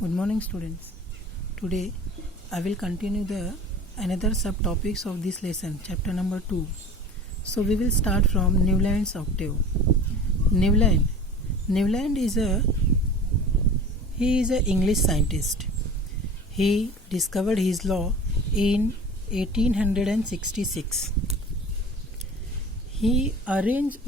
Good morning, students. Today I will continue the another subtopics of this lesson, chapter number 2. So we will start from Newland's octave. Newland is a English scientist. He discovered his law in 1866. He arranged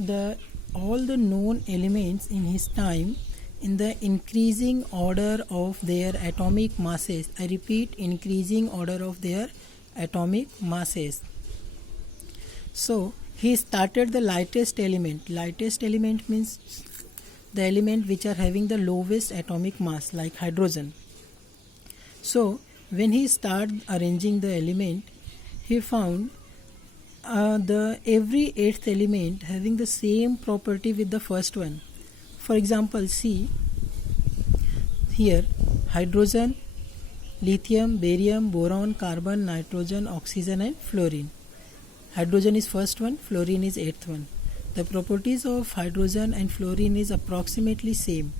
all the known elements in his time in the increasing order of their atomic masses. I repeat, increasing order of their atomic masses. So he started the lightest element. Lightest element means the element which are having the lowest atomic mass, like hydrogen. So when he started arranging the element, he found every eighth element having the same property with the first one. For example, see here: hydrogen, lithium, barium, boron, carbon, nitrogen, oxygen and fluorine. Hydrogen is first one, fluorine is eighth one. The properties of hydrogen and fluorine is approximately same.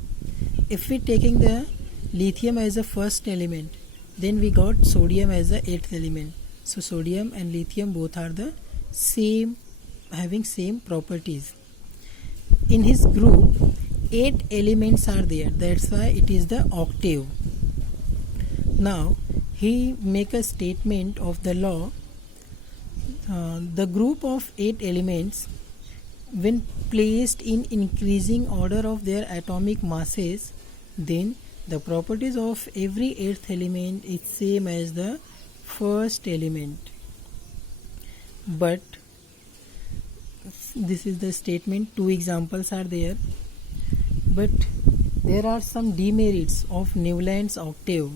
If we taking the lithium as the first element, then we got sodium as the eighth element. So sodium and lithium both are the same, having same properties. In his group 8 elements are there, that's why it is the octave. Now he make a statement of the law. The group of 8 elements, when placed in increasing order of their atomic masses, then the properties of every 8th element is same as the first element. But this is the statement. 2 examples are there. But there are some demerits of Newland's octave.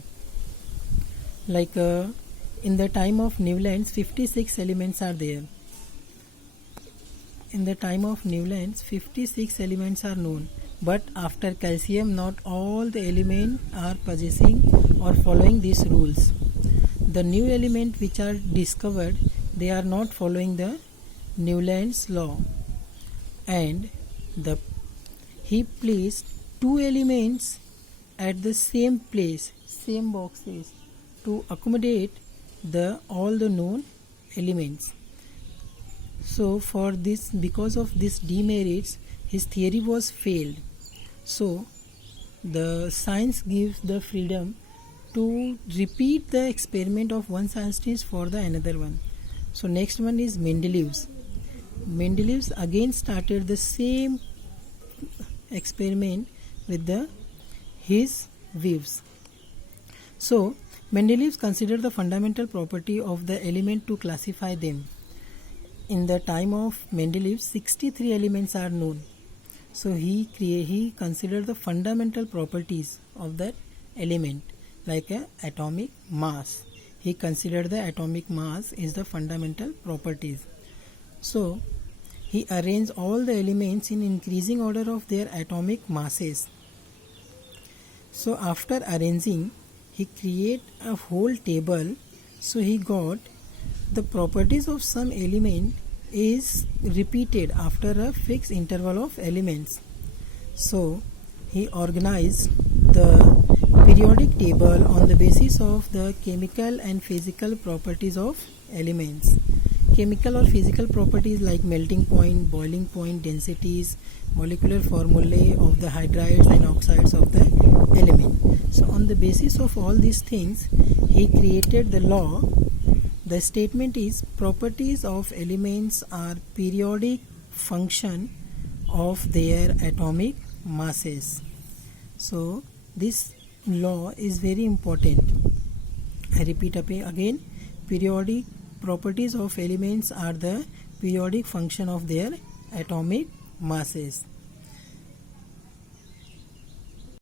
Like in the time of Newland's, 56 elements are there. In the time of Newland's, 56 elements are known. But after calcium, not all the elements are possessing or following these rules. The new elements which are discovered, they are not following the Newland's law. And he placed 2 elements at the same place, same boxes, to accommodate all the known elements. So for this, because of this demerits, his theory was failed. So the science gives the freedom to repeat the experiment of one scientist for the another one. So next one is Mendeleev's. Mendeleev's again started the same experiment with his views. So Mendeleev considered the fundamental property of the element to classify them. In the time of Mendeleev, 63 elements are known. So he considered the fundamental properties of that element, like a atomic mass. He considered the atomic mass is the fundamental properties. So he arranged all the elements in increasing order of their atomic masses. So after arranging, he created a whole table. So he got the properties of some element is repeated after a fixed interval of elements. So he organized the periodic table on the basis of the chemical and physical properties of elements. Chemical or physical properties like melting point, boiling point, densities, molecular formulae of the hydrides and oxides of the element. So on the basis of all these things, he created the law. The statement is: properties of elements are periodic function of their atomic masses. So this law is very important. I repeat again: periodic properties of elements are the periodic function of their atomic masses.